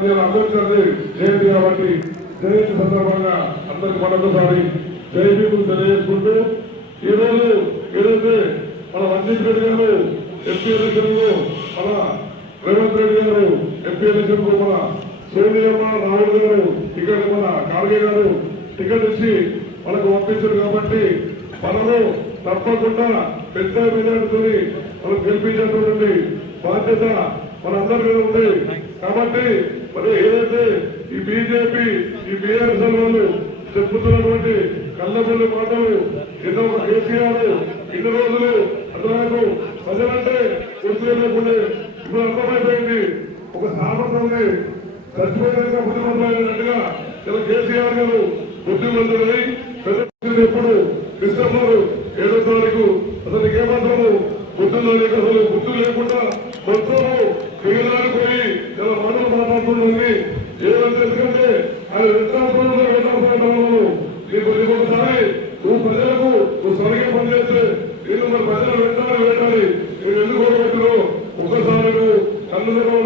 నేను అంబేద్కర్ జయంతి కాబట్టి జయంతి సందర్భంగా అందరికి మరొకసారి జయంతిని తెలియజేసుకుంటూ ఈ ఏదైతే మన రంజిత్ గారు ఎంపీ ఎలక్షన్ మన రేవంత్ రెడ్డి గారు ఎంపీ ఎలక్షన్ మన సోనియమ్మ రాహుల్ గారు టికెట్ మన ఖార్గే గారు టికెట్ ఇచ్చి మనకు పంపించారు కాబట్టి మనము తప్పకుండా పెద్ద మెజార్టీతో మనం గెలిపించేటువంటి బాధ్యత మనందరి మీద ఉంది. కాబట్టి మరి ఏదైతే ఈ బీజేపీ ఈ బీఆర్ఎస్ వాళ్ళు చెప్పుతున్నటువంటి కళ్ళబొల్లి మాటలు ఎన్నో కేసీఆర్ ఇన్ని రోజులు అంతవరకు ప్రజలంటే గుర్తు ఇప్పుడు అర్థమైపోయింది. ఒక సామర్థ్యాన్ని చచ్చిపోయినట్టుగా బుద్ధిమంతులైనట్టుగా ఇలా కేసీఆర్ గారు బుద్ధిమంతుడై ప్రజలు ఎప్పుడు డిసెంబర్ ఏడో తారీఖు అసలు ఏమాత్రము బుద్ధులు లేక అసలు గుర్తు లేకుండా మొత్తము మిగిలాలు పోయి చాలా మాటలు మాట్లాడుతుంది ఏదంటే ఎందుకంటే ఆయన నువ్వు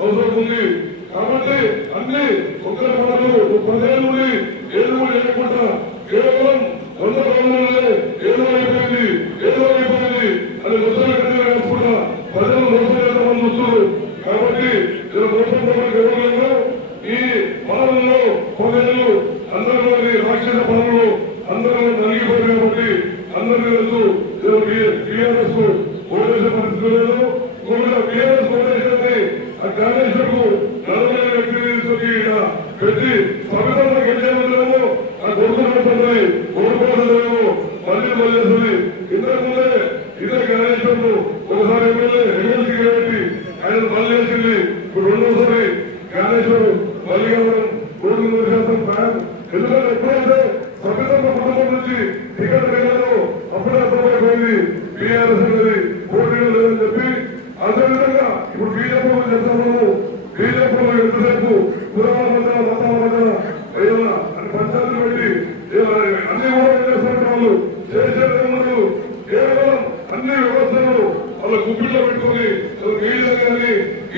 అవసరం ఉంది కాబట్టి అన్ని ఒక్కరి పదేళ్ళు ఏదో లేకుండా కేవలం వంద రోజులనే ఏదో అయిపోయింది ఏదో అయిపోయింది అని ముసలి గట్టిగా ప్రజలు మోసం చేద్దామని చూస్తున్నారు. కాబట్టి ఇలా మోసం చేయడానికి ఈ పాలనలో ప్రజలు అందరూ రాక్షస పాలనలో అందరూ నలిగిపోయారు కాబట్టి అందరికీ తెలుసు టీఆర్ఎస్ కాళేశ్వరం మళ్ళీ కావడం మూడు మూడు ఎందుకంటే ఎప్పుడైతే సభ్యతమ్మ కుటుంబం నుంచి టికెట్ అప్పుడే అర్థమైపోయింది. బీఆర్ఎస్ అనేది పోటీలో లేదని చెప్పి. అదేవిధంగా ఇప్పుడు బీజేపీ చెప్తాము బీజేపీలో ఎంతసేపు కులాల మధ్య మతాల మధ్య ఏదైనా పంచాయతీ పెట్టి అన్ని కూడా ఏం వాళ్ళు చేసేది కేవలం అన్ని వ్యవస్థలు వాళ్ళ గుప్పిట్లో పెట్టుకొని ఈడీ కానీ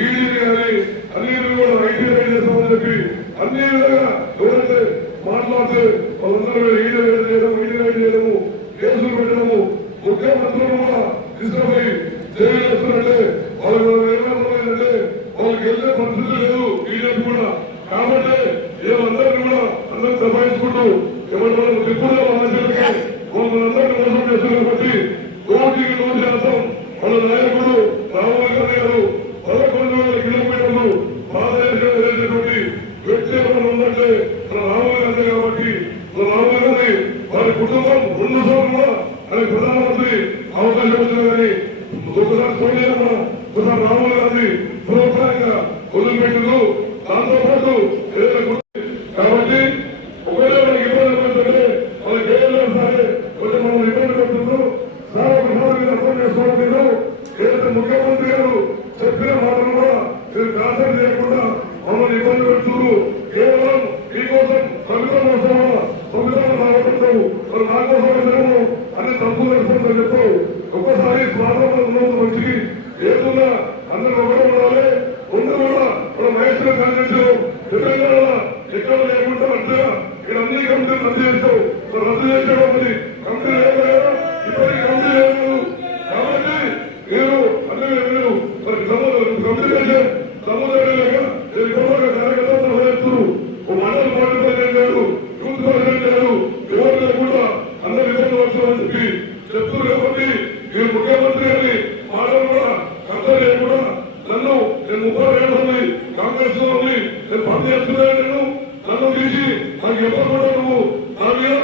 ఈడీ కానీ అన్ని కూడా ఐటీ రైడ్ చేస్తామని చెప్పి అన్ని విధంగా ఎవరైతే మాట్లాడితే వాళ్ళందరూ ఈడీ రైడ్ చేయడం ఈడీ రైడ్ చేయడము కేసులు పెట్టడము ముఖ్యమంత్రులు కూడా తీసుకుపోయి జైలు చేస్తున్నట్టే వాళ్ళు ఏమవుతుందంటే వాళ్ళకి వెళ్ళే పరిస్థితి లేదు బీజేపీ కూడా కాబట్టి వీళ్ళందరినీ కూడా అందరూ దబాయించుకుంటూ ఏమంటారు? మోసం చేస్తున్నారు కాబట్టి కోటికి నూరు శాతం వాళ్ళ నాయకుడు రాహుల్ గారు పదకొండు వేల కిలోమీటర్లు పాదయాత్ర చేసినటువంటి వ్యక్తి ఎవరు ఉందంటే మన కాబట్టి మన రాహుల్ వారి కుటుంబం రెండు సార్లు కూడా ఆయన ప్రధానమంత్రి అవకాశం వచ్చింది ఒకసారి సోనియా ఒకసారి రాహుల్ గాంధీ ప్రోత్సాహంగా వదిలిపెట్టిండు నా కోసం తప్పు నడుస్తుందని చెప్పు. ఒక్కసారి ప్రారంభంలో ఉన్నంత మంచిది ఏదున్నా అందరూ ఒకటే ఉండాలి. ముందు కూడా మన మహేశ్వర కాంగ్రెస్ తెలంగాణ ఎక్కడ లేకుండా అంతగా ఇక్కడ అన్ని కమిటీలు రద్దు చేస్తాం మరి రద్దు చేసేయడం నేను నన్ను తీసి నాకు ఎవరు కూడా నువ్వు నా మీద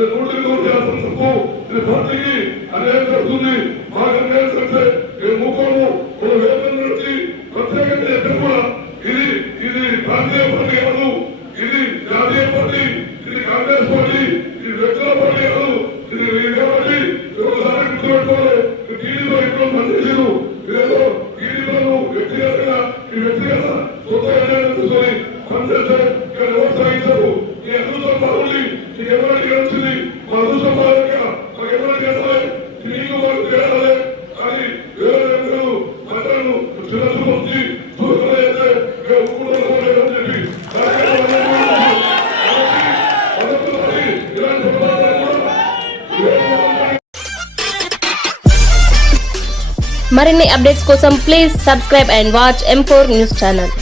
ಅಂದ್ರೆ ನೂಟಿಗೆ ನೂರು ಕೆಲಸ ತಪ್ಪು ಇಲ್ಲಿ ಬಂದಿಗೆ ಅನೇಕ ಕೂಲಿ ಭಾಗಕ್ಕೆ ಸಂತೆ ಇಲ್ಲಿ ಮುಖವು ಒಂದು ವೇತನ ನಡೆಸಿ ఇది ఇది ప్రాంతీయ పార్టీ ఇది జాతీయ పార్టీ ఇది కాంగ్రెస్ పార్టీ ఇది వ్యక్తుల పార్టీ కాదు. ఇది కాబట్టి ఒకసారి గుర్తుపెట్టుకోవాలి. టీడీపీ ఎప్పుడో పనిచేసారు ఇదేదో టీడీపీలో వ్యక్తిగతంగా ఈ వ్యక్తిగత సొంత నిర్ణయం తీసుకొని పనిచేస్తారు మరిన్ని అప్డేట్స్ కోసం please subscribe and watch M four news channel